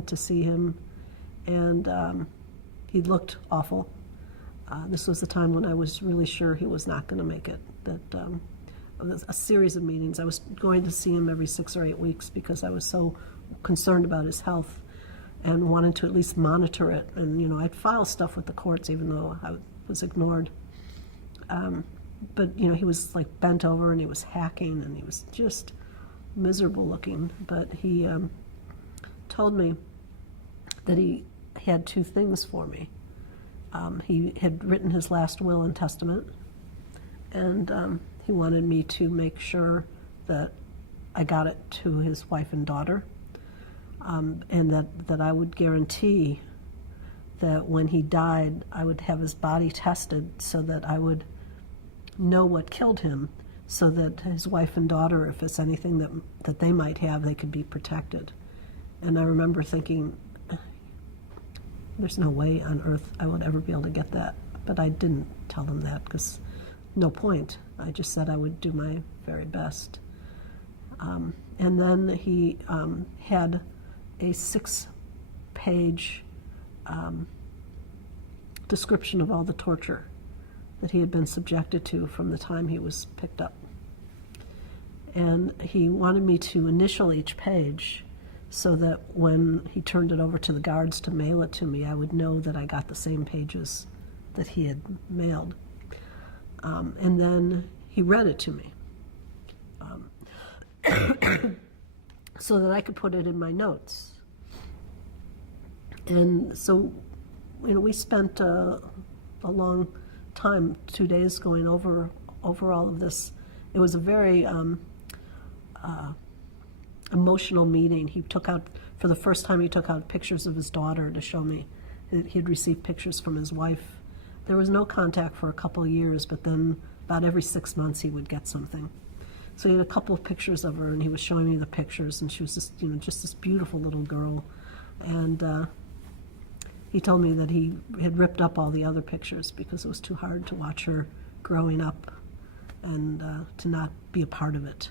went to see him, and he looked awful. This was the time when I was really sure he was not going to make it. That a series of meetings. I was going to see him every 6 or 8 weeks because I was so concerned about his health and wanted to at least monitor it. And, you know, I'd file stuff with the courts even though I was ignored. But, you know, he was like bent over and he was hacking and he was just miserable looking. But he told me that he had 2 things for me. He had written his last will and testament, and he wanted me to make sure that I got it to his wife and daughter, and that I would guarantee that when he died, I would have his body tested so that I would know what killed him, so that his wife and daughter, if it's anything that they might have, they could be protected. And I remember thinking, there's no way on earth I would ever be able to get that. But I didn't tell them that because no point. I just said I would do my very best. And then he had a 6-page description of all the torture that he had been subjected to from the time he was picked up. And he wanted me to initial each page so that when he turned it over to the guards to mail it to me, I would know that I got the same pages that he had mailed. And then he read it to me so that I could put it in my notes. And so, you know, we spent a long time, 2 days, going over all of this. It was a very emotional meeting. He took out, for the first time, he took out pictures of his daughter to show me. He had received pictures from his wife. There was no contact for a couple of years, but then about every 6 months he would get something. So he had a couple of pictures of her, and he was showing me the pictures, and she was just, you know, just this beautiful little girl. And he told me that he had ripped up all the other pictures because it was too hard to watch her growing up and to not be a part of it.